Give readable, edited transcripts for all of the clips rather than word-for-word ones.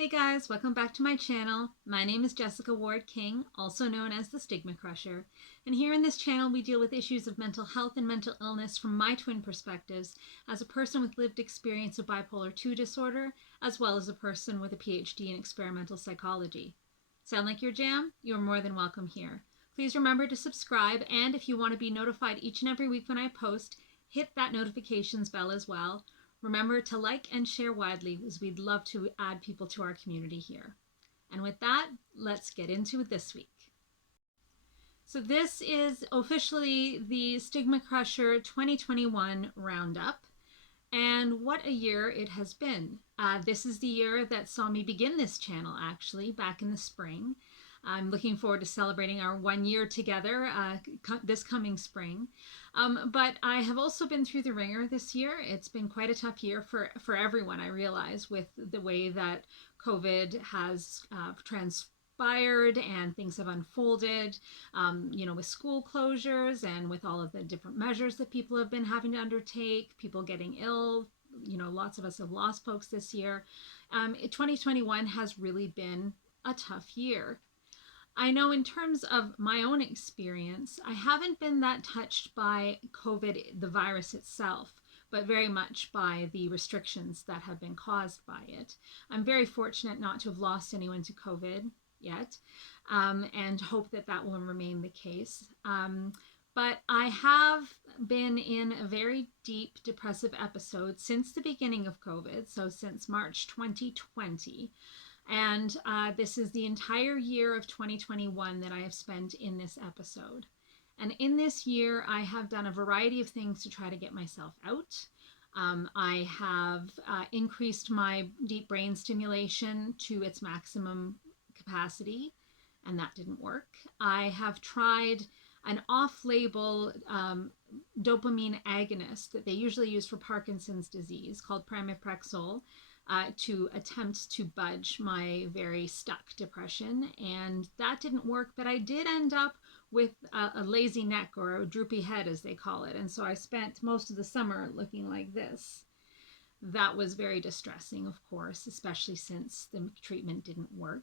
Hey guys, welcome back to my channel. My name is Jessica Ward King, also known as the Stigma Crusher. And here in this channel, we deal with issues of mental health and mental illness from my twin perspectives as a person with lived experience of bipolar 2 disorder, as well as a person with a PhD in experimental psychology. Sound like your jam? You're more than welcome here. Please remember to subscribe, and if you want to be notified each and every week when I post, hit that notifications bell as well. Remember to like and share widely, as we'd love to add people to our community here. And with that, let's get into this week. So this is officially the Stigma Crusher 2021 Roundup. And what a year it has been. This is the year that saw me begin this channel, actually, back in the spring. I'm looking forward to celebrating our 1 year together this coming spring. But I have also been through the ringer this year. It's been quite a tough year for everyone, I realize, with the way that COVID has transpired and things have unfolded, with school closures and with all of the different measures that people have been having to undertake, people getting ill. Lots of us have lost folks this year. 2021 has really been a tough year. I know in terms of my own experience, I haven't been that touched by COVID, the virus itself, but very much by the restrictions that have been caused by it. I'm very fortunate not to have lost anyone to COVID yet, and hope that that will remain the case. But I have been in a very deep depressive episode since the beginning of COVID, so since March 2020. And this is the entire year of 2021 that I have spent in this episode. And in this year, I have done a variety of things to try to get myself out. I have increased my deep brain stimulation to its maximum capacity, and that didn't work. I have tried an off-label dopamine agonist that they usually use for Parkinson's disease called pramipexole, to attempt to budge my very stuck depression, and that didn't work, but I did end up with a lazy neck, or a droopy head as they call it, and so I spent most of the summer looking like this. That was very distressing, of course, especially since the treatment didn't work.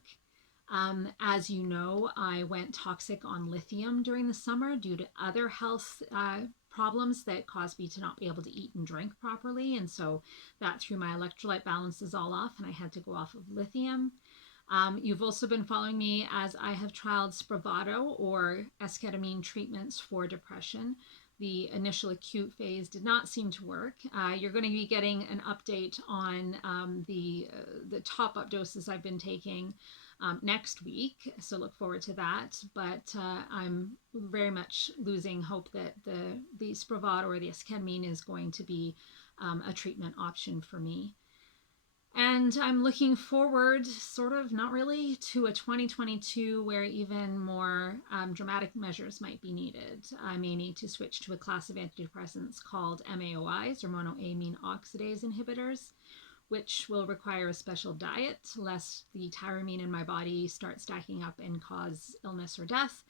As you know, I went toxic on lithium during the summer due to other health problems that caused me to not be able to eat and drink properly, and so that threw my electrolyte balances all off, and I had to go off of lithium. You've also been following me as I have trialed Spravato, or esketamine treatments for depression. The initial acute phase did not seem to work. You're going to be getting an update on the top-up doses I've been taking next week, so look forward to that. But I'm very much losing hope that the Spravato or the esketamine is going to be a treatment option for me. And I'm looking forward, sort of, not really, to a 2022 where even more dramatic measures might be needed. I may need to switch to a class of antidepressants called MAOIs, or monoamine oxidase inhibitors, which will require a special diet, lest the tyramine in my body start stacking up and cause illness or death,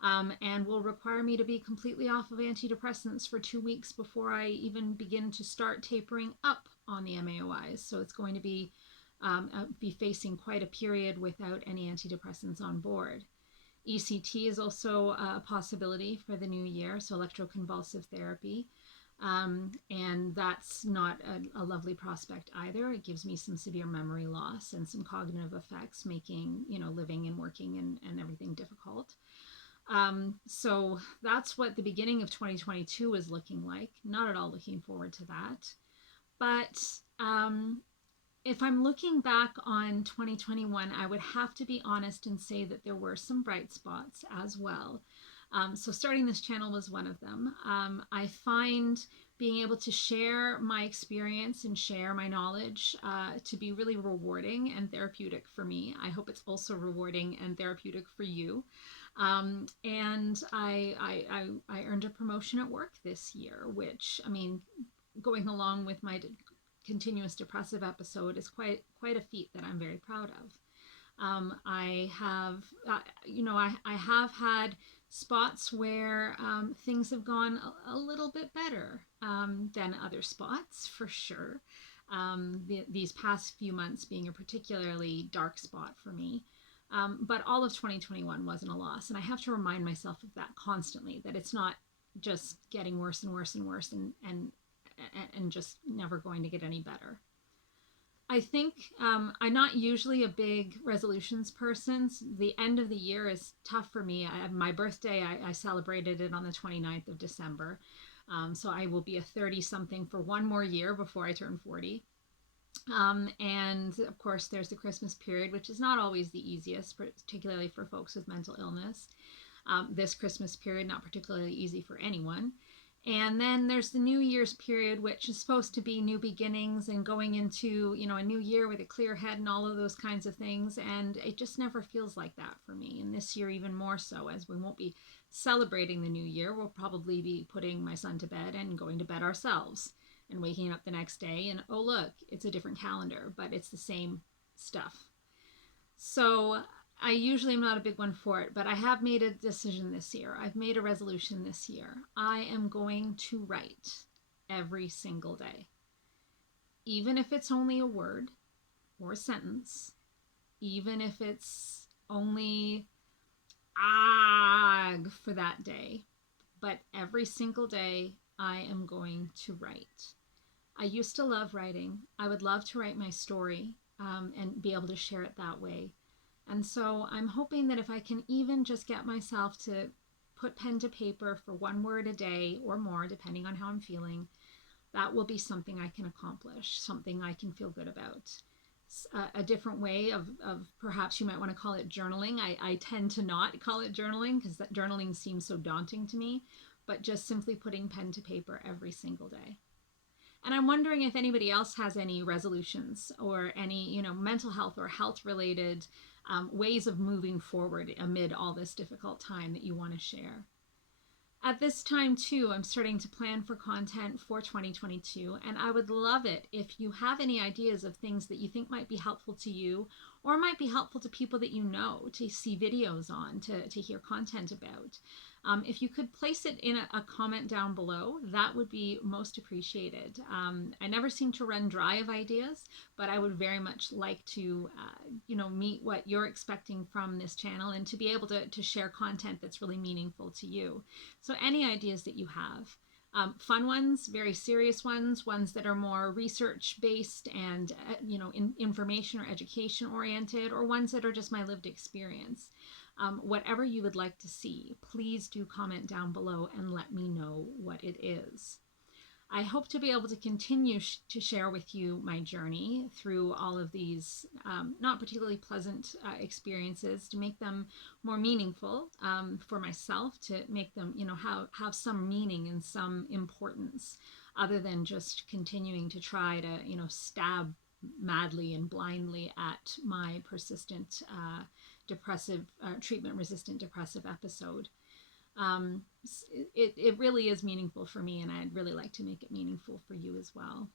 and will require me to be completely off of antidepressants for 2 weeks before I even begin to start tapering up on the MAOIs. So it's going to be facing quite a period without any antidepressants on board. ECT is also a possibility for the new year, so electroconvulsive therapy. And that's not a lovely prospect either. It gives me some severe memory loss and some cognitive effects, making, living and working and everything difficult. So that's what the beginning of 2022 is looking like. Not at all looking forward to that. But if I'm looking back on 2021, I would have to be honest and say that there were some bright spots as well. So starting this channel was one of them. I find being able to share my experience and share my knowledge to be really rewarding and therapeutic for me. I hope it's also rewarding and therapeutic for you. And I earned a promotion at work this year, which, going along with my continuous depressive episode, is quite a feat that I'm very proud of. I have had spots where things have gone a little bit better than other spots, for sure. these past few months being a particularly dark spot for me. But all of 2021 wasn't a loss. And I have to remind myself of that constantly, that it's not just getting worse and worse and worse and just never going to get any better. I think I'm not usually a big resolutions person. The end of the year is tough for me. My birthday, I celebrated it on the 29th of December. So I will be a 30 something for one more year before I turn 40. And of course, there's the Christmas period, which is not always the easiest, particularly for folks with mental illness. This Christmas period, not particularly easy for anyone. And then there's the New Year's period, which is supposed to be new beginnings and going into, a new year with a clear head and all of those kinds of things. And it just never feels like that for me. And this year, even more so, as we won't be celebrating the new year. We'll probably be putting my son to bed and going to bed ourselves and waking up the next day. And oh, look, it's a different calendar, but it's the same stuff. So I usually am not a big one for it, but I have made a decision this year. I've made a resolution this year. I am going to write every single day. Even if it's only a word or a sentence, even if it's only for that day, but every single day I am going to write. I used to love writing. I would love to write my story and be able to share it that way. And so I'm hoping that if I can even just get myself to put pen to paper for one word a day or more, depending on how I'm feeling, that will be something I can accomplish, something I can feel good about. A different way of perhaps you might want to call it journaling. I tend to not call it journaling because that journaling seems so daunting to me, but just simply putting pen to paper every single day. And I'm wondering if anybody else has any resolutions or any, mental health or health related ways of moving forward amid all this difficult time that you want to share. At this time, too, I'm starting to plan for content for 2022, and I would love it if you have any ideas of things that you think might be helpful to you or might be helpful to people that you know to see videos on, to hear content about. If you could place it in a comment down below, that would be most appreciated. I never seem to run dry of ideas, but I would very much like to, meet what you're expecting from this channel and to be able to share content that's really meaningful to you. So any ideas that you have. Fun ones, very serious ones that are more research-based and, information or education oriented, or ones that are just my lived experience. Whatever you would like to see, please do comment down below and let me know what it is. I hope to be able to continue to share with you my journey through all of these not particularly pleasant experiences, to make them more meaningful for myself, to make them, have some meaning and some importance, other than just continuing to try to, stab madly and blindly at my persistent depressive, treatment-resistant depressive episode. It really is meaningful for me, and I'd really like to make it meaningful for you as well.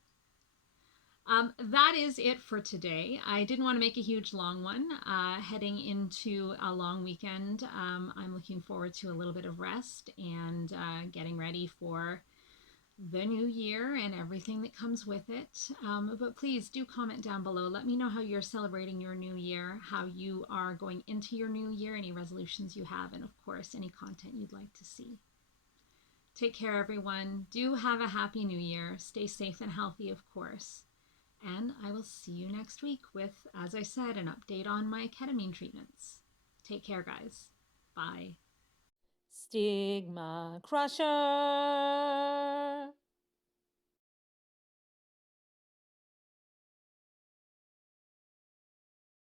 That is it for today. I didn't want to make a huge long one. Heading into a long weekend, I'm looking forward to a little bit of rest and getting ready for the new year and everything that comes with it. But please do comment down below. Let me know how you're celebrating your new year, how you are going into your new year, any resolutions you have, and of course, any content you'd like to see. Take care, everyone. Do have a happy new year. Stay safe and healthy, of course. And I will see you next week with, as I said, an update on my ketamine treatments. Take care, guys. Bye. Stigma Crusher.